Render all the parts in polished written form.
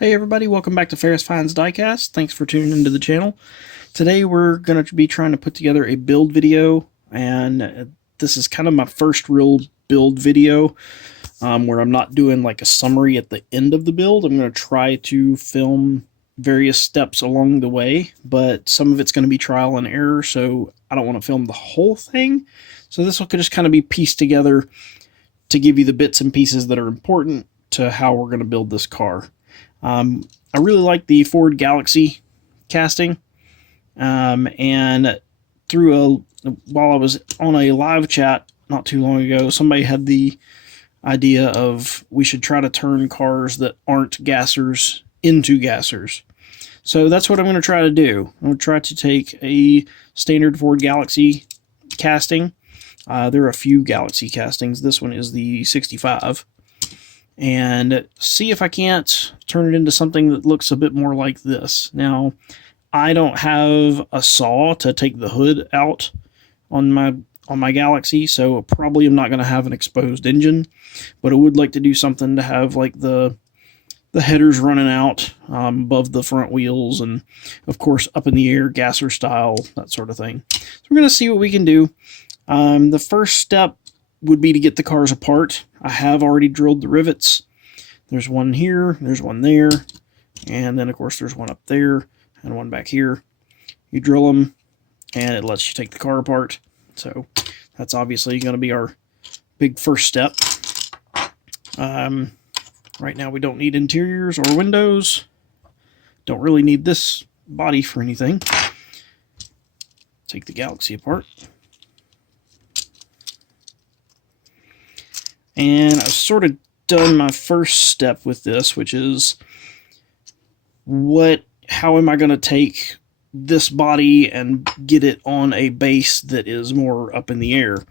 Hey everybody, welcome back to Ferris Finds Diecast. Thanks for tuning into the channel. Today we're going to be trying to put together a build video, and this is kind of my first real build video where I'm not doing like a summary at the end of the build. I'm going to try to film various steps along the way, but some of it's going to be trial and error, so I don't want to film the whole thing. So this will just kind of be pieced together to give you the bits and pieces that are important to how we're going to build this car. I really like the Ford Galaxie casting, and while I was on a live chat not too long ago, somebody had the idea of we should try to turn cars that aren't gassers into gassers. So that's what I'm going to try to do. I'm going to try to take a standard Ford Galaxie casting. There are a few Galaxie castings. This one is the 65. And see if I can't turn it into something that looks a bit more like this. Now, I don't have a saw to take the hood out on my Galaxie, so probably I'm not going to have an exposed engine, but I would like to do something to have like the headers running out above the front wheels, and of course up in the air, gasser style, that sort of thing. So we're going to see what we can do. The first step would be to get the cars apart. I have already drilled the rivets. There's one here, there's one there, and then of course there's one up there and one back here. You drill them and it lets you take the car apart. So that's obviously going to be our big first step. Right now we don't need interiors or windows. Don't really need this body for anything. Take the Galaxie apart. And I've sort of done my first step with this, which is how am I going to take this body and get it on a base that is more up in the air?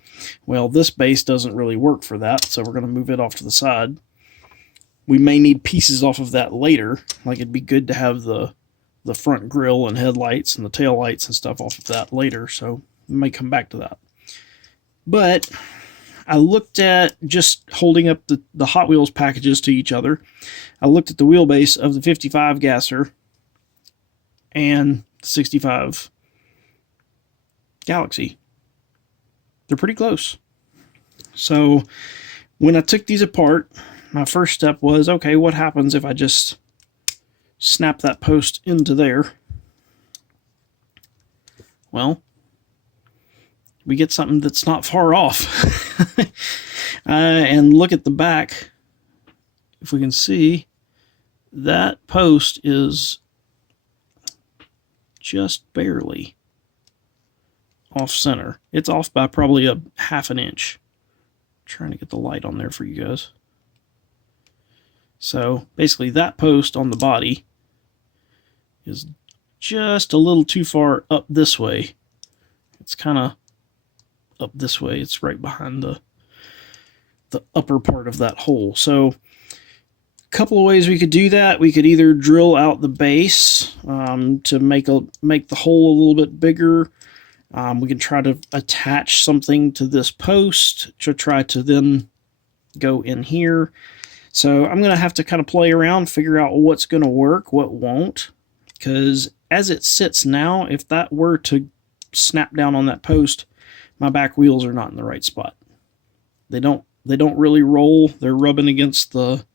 Well, this base doesn't really work for that, so we're going to move it off to the side. We may need pieces off of that later, like it'd be good to have the front grille and headlights and the tail lights and stuff off of that later, so we may come back to that. But I looked at just holding up the Hot Wheels packages to each other. I looked at the wheelbase of the 55 gasser and the 65 Galaxie. They're pretty close. So when I took these apart, my first step was, okay, what happens if I just snap that post into there? Well, we get something that's not far off. And look at the back. If we can see, that post is just barely off center. It's off by probably a half an inch. I'm trying to get the light on there for you guys. So basically that post on the body is just a little too far up this way. It's kind of up this way. It's right behind the upper part of that hole. So a couple of ways we could do that. We could either drill out the base to make the hole a little bit bigger. We can try to attach something to this post to try to then go in here. So I'm going to have to kind of play around, figure out what's going to work, what won't, because as it sits now, if that were to snap down on that post, my back wheels are not in the right spot. They don't really roll. They're rubbing against the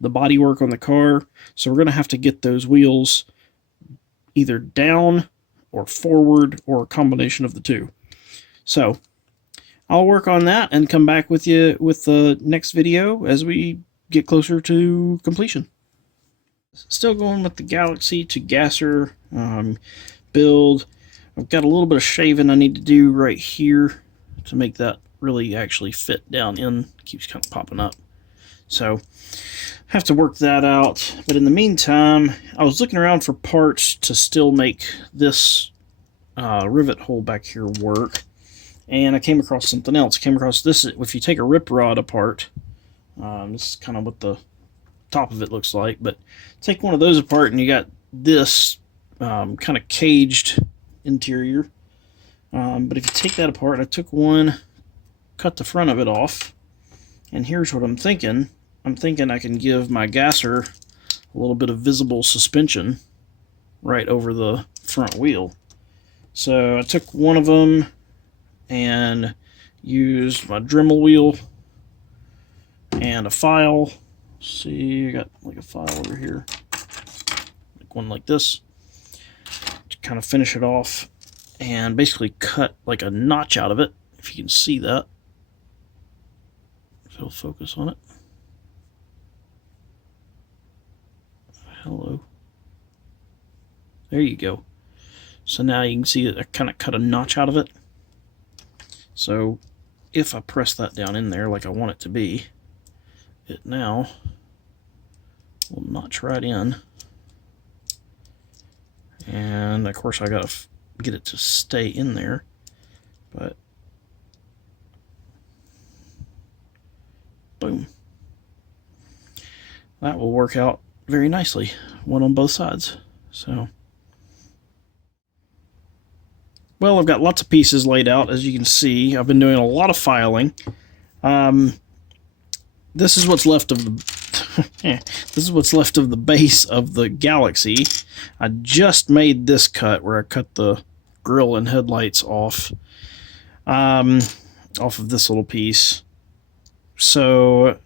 bodywork on the car. So we're going to have to get those wheels either down or forward or a combination of the two. So I'll work on that and come back with you with the next video as we get closer to completion. Still going with the Galaxie to gasser build. I've got a little bit of shaving I need to do right here to make that really actually fit down in. It keeps kind of popping up. So I have to work that out. But in the meantime, I was looking around for parts to still make this rivet hole back here work. And I came across something else. I came across this. If you take a rip rod apart, this is kind of what the top of it looks like. But take one of those apart and you got this kind of caged interior. But if you take that apart, I took one, cut the front of it off, and here's what I'm thinking. I'm thinking I can give my gasser a little bit of visible suspension right over the front wheel. So I took one of them and used my Dremel wheel and a file. See, I got like a file over here, like one like this, to kind of finish it off and basically cut like a notch out of it, if you can see that. If it'll focus on it. Hello. There you go. So now you can see that I kind of cut a notch out of it. So if I press that down in there like I want it to be, it now will notch right in. And of course I gotta get it to stay in there, but boom. That will work out very nicely, one on both sides. So, well, I've got lots of pieces laid out, as you can see. I've been doing a lot of filing. This is what's left of the this is what's left of the base of the Galaxie. I just made this cut where I cut the grill and headlights off of this little piece. So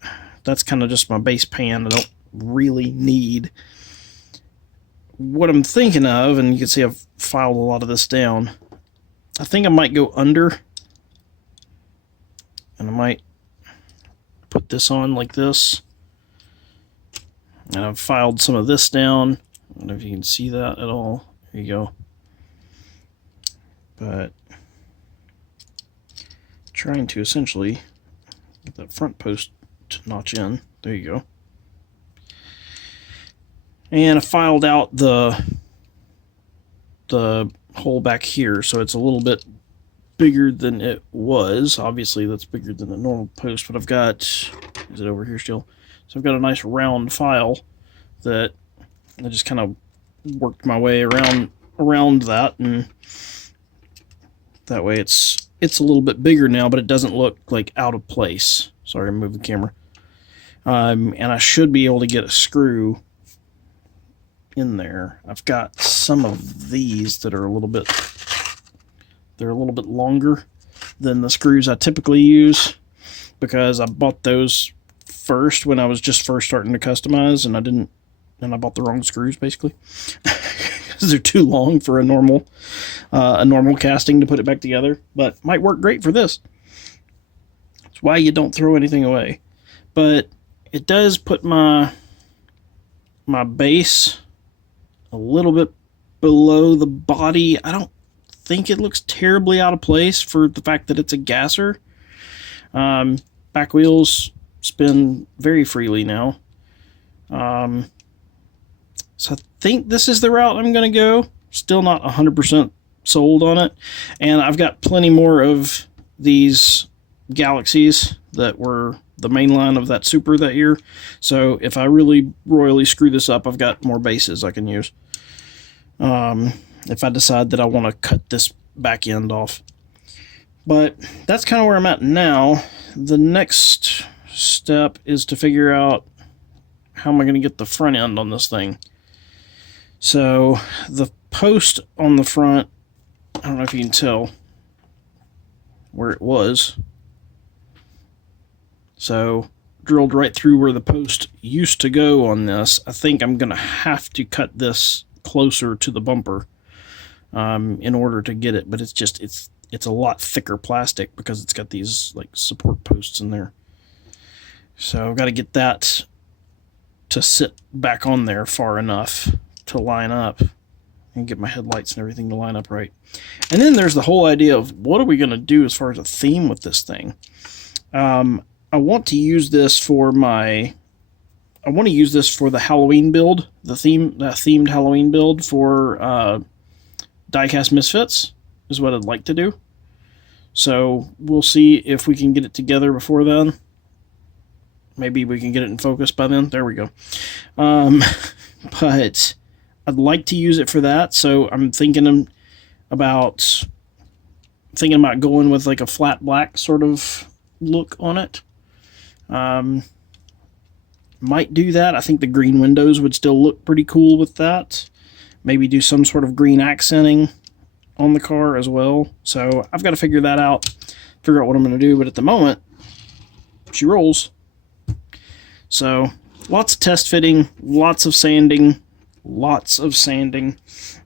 that's kind of just my base pan. I don't really need. What I'm thinking of, and you can see I've filed a lot of this down, I think I might go under, and I might put this on like this. And I've filed some of this down. I don't know if you can see that at all. There you go. But trying to essentially get that front post to notch in. There you go. And I filed out the hole back here, so it's a little bit bigger than it was. Obviously, that's bigger than a normal post, but I've got, is it over here still? So I've got a nice round file that I just kind of worked my way around that, and that way it's a little bit bigger now, but it doesn't look like out of place. Sorry, I moved the camera. And I should be able to get a screw in there. I've got some of these that are a little bit longer than the screws I typically use, because I bought those first when I was just first starting to customize, and I bought the wrong screws basically because they're too long for a normal casting to put it back together, but might work great for this. That's why you don't throw anything away. But it does put my base a little bit below the body. I don't think it looks terribly out of place for the fact that it's a gasser. Back wheels spin very freely now. So I think this is the route I'm going to go. Still not 100% sold on it. And I've got plenty more of these Galaxies that were the main line of that Super that year. So if I really royally screw this up, I've got more bases I can use. If I decide that I want to cut this back end off. But that's kind of where I'm at now. The next step is to figure out how am I going to get the front end on this thing. So the post on the front, I don't know if you can tell where it was. So drilled right through where the post used to go on this. I think I'm going to have to cut this closer to the bumper in order to get it, but it's a lot thicker plastic because it's got these like support posts in there. So I've got to get that to sit back on there far enough to line up and get my headlights and everything to line up right. And then there's the whole idea of what are we going to do as far as a theme with this thing. I want to use this for the Halloween build, the themed Halloween build for Diecast Misfits is what I'd like to do. So we'll see if we can get it together before then. Maybe we can get it in focus by then. There we go. But I'd like to use it for that. So I'm thinking about going with like a flat black sort of look on it. might do that. I think the green windows would still look pretty cool with that. Maybe do some sort of green accenting on the car as well. So I've got to figure that out, figure out what I'm going to do. But at the moment, she rolls. So lots of test fitting, lots of sanding,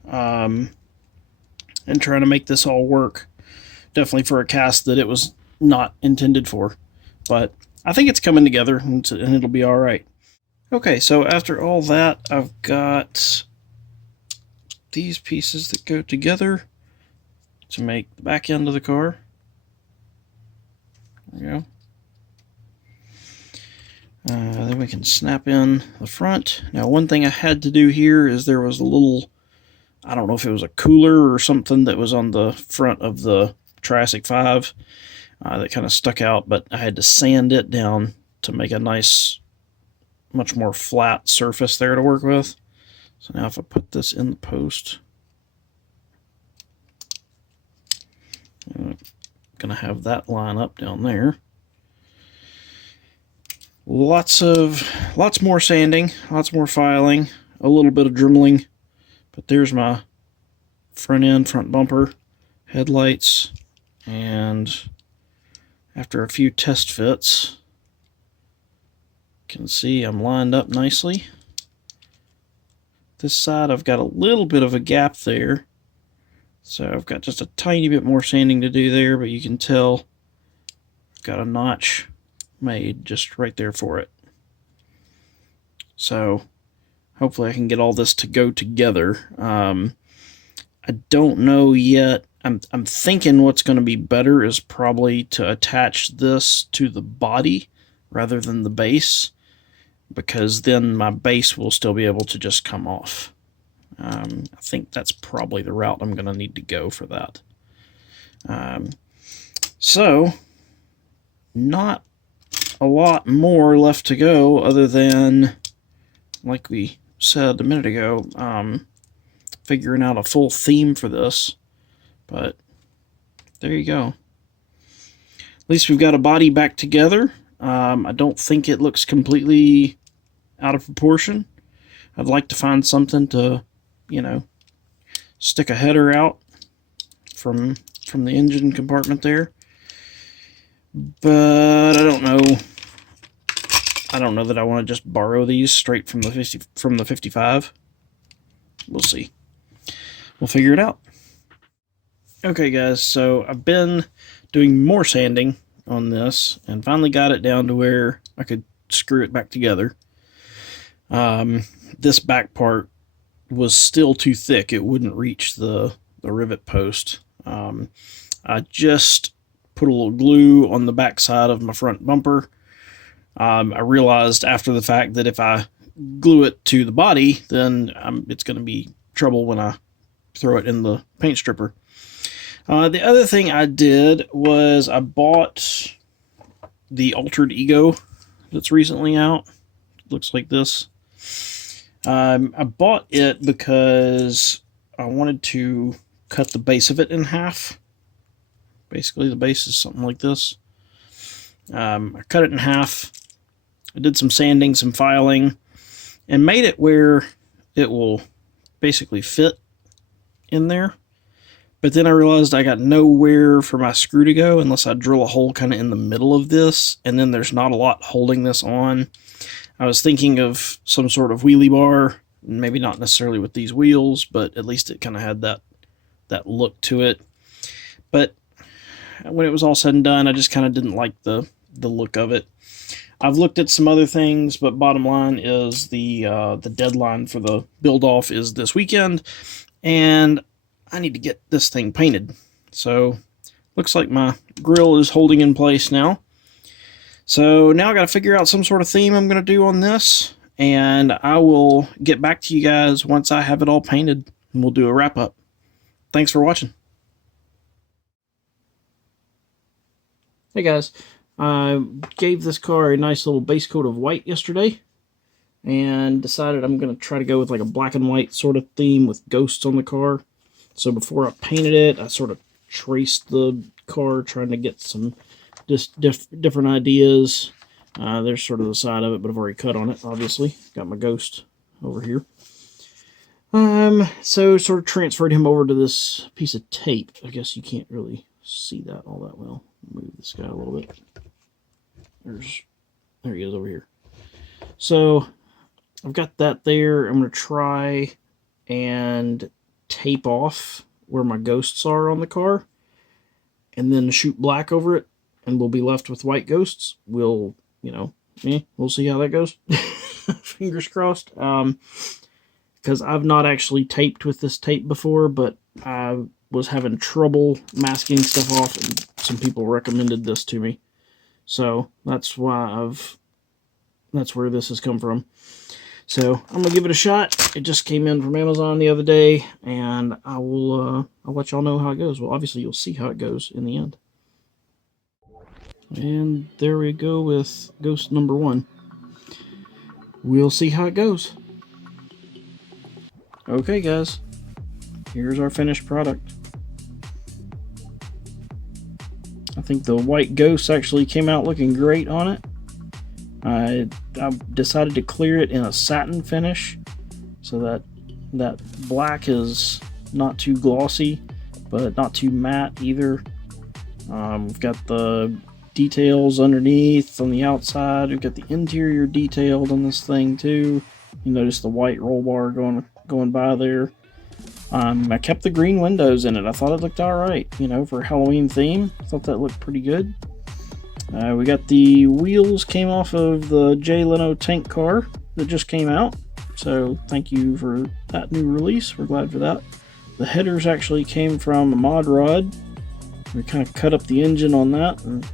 and trying to make this all work. Definitely for a cast that it was not intended for. But I think it's coming together, and it'll be all right. Okay, so after all that, I've got these pieces that go together to make the back end of the car. There we go. Then we can snap in the front. Now, one thing I had to do here is there was a little, I don't know if it was a cooler or something that was on the front of the Triassic 5 that kind of stuck out, but I had to sand it down to make a nice, much more flat surface there to work with. So now if I put this in the post, I'm going to have that line up down there. Lots more sanding, lots more filing, a little bit of dremeling, but there's my front bumper, headlights, and after a few test fits, you can see I'm lined up nicely. This side I've got a little bit of a gap there, so I've got just a tiny bit more sanding to do there, but you can tell I've got a notch made just right there for it. So hopefully I can get all this to go together. I don't know yet. I'm thinking what's going to be better is probably to attach this to the body rather than the base, because then my base will still be able to just come off. I think that's probably the route I'm going to need to go for that. So not a lot more left to go other than, like we said a minute ago, figuring out a full theme for this. But there you go. At least we've got a body back together. I don't think it looks completely out of proportion. I'd like to find something to, stick a header out from the engine compartment there. But I don't know. I don't know that I want to just borrow these straight from the 55. We'll see. We'll figure it out. Okay, guys, so I've been doing more sanding on this and finally got it down to where I could screw it back together. This back part was still too thick. It wouldn't reach the rivet post. I just put a little glue on the back side of my front bumper. I realized after the fact that if I glue it to the body, then it's going to be trouble when I throw it in the paint stripper. The other thing I did was I bought the Altered Ego that's recently out. It looks like this. I bought it because I wanted to cut the base of it in half. Basically, the base is something like this. I cut it in half. I did some sanding, some filing, and made it where it will basically fit in there. But then I realized I got nowhere for my screw to go unless I drill a hole kind of in the middle of this, and then there's not a lot holding this on. I was thinking of some sort of wheelie bar, maybe not necessarily with these wheels, but at least it kind of had that look to it. But when it was all said and done, I just kind of didn't like the look of it. I've looked at some other things, but bottom line is the deadline for the build-off is this weekend, and I need to get this thing painted. So looks like my grill is holding in place now. So now I got to figure out some sort of theme I'm going to do on this, and I will get back to you guys once I have it all painted, and we'll do a wrap-up. Thanks for watching. Hey guys, I gave this car a nice little base coat of white yesterday, and decided I'm going to try to go with like a black and white sort of theme with ghosts on the car. So before I painted it, I sort of traced the car, trying to get some just different ideas. There's sort of the side of it, but I've already cut on it, obviously. Got my Ghost over here. So sort of transferred him over to this piece of tape. I guess you can't really see that all that well. Move this guy a little bit. There he is over here. So I've got that there. I'm going to try and tape off where my ghosts are on the car, and then shoot black over it, and we'll be left with white ghosts. We'll, we'll see how that goes. Fingers crossed. Because I've not actually taped with this tape before, but I was having trouble masking stuff off, and some people recommended this to me. So that's why that's where this has come from. So I'm gonna give it a shot. It just came in from Amazon the other day, and I'll let y'all know how it goes. Well, obviously you'll see how it goes in the end. And there we go with Ghost number 1. We'll see how it goes. Okay, guys, here's our finished product. I think the white Ghost actually came out looking great on it. I decided to clear it in a satin finish so that black is not too glossy, but not too matte either. We've got the details underneath on the outside. We've got the interior detailed on this thing too. You notice the white roll bar going by there. I kept the green windows in it. I thought it looked alright, for a Halloween theme. I thought that looked pretty good. We got the wheels came off of the Jay Leno tank car that just came out. So thank you for that new release. We're glad for that. The headers actually came from a mod rod. We kind of cut up the engine on that and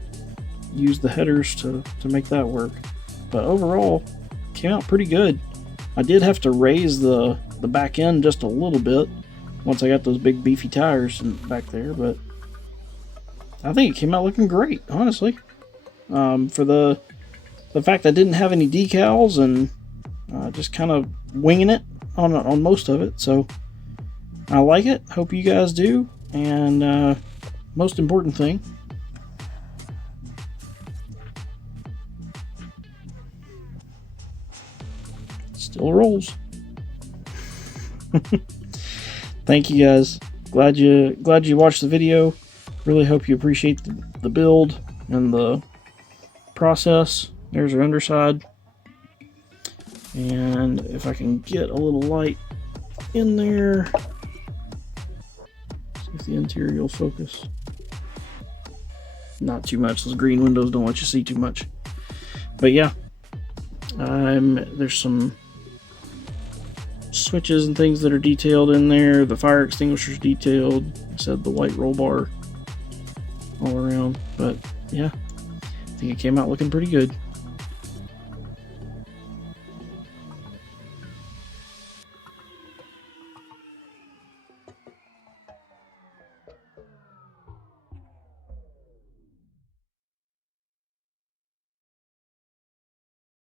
used the headers to make that work. But overall, came out pretty good. I did have to raise the back end just a little bit once I got those big beefy tires back there, but I think it came out looking great, honestly. For the fact I didn't have any decals and just kind of winging it on most of it, so I like it. Hope you guys do. And most important thing, still rolls. Thank you guys. Glad you watched the video. Really hope you appreciate the build and the process. There's our underside, and if I can get a little light in there, see if the interior will focus. Not too much. Those green windows don't let you see too much, but yeah, there's some switches and things that are detailed in there. The fire extinguisher's detailed. I said the white roll bar all around, but yeah, I think it came out looking pretty good.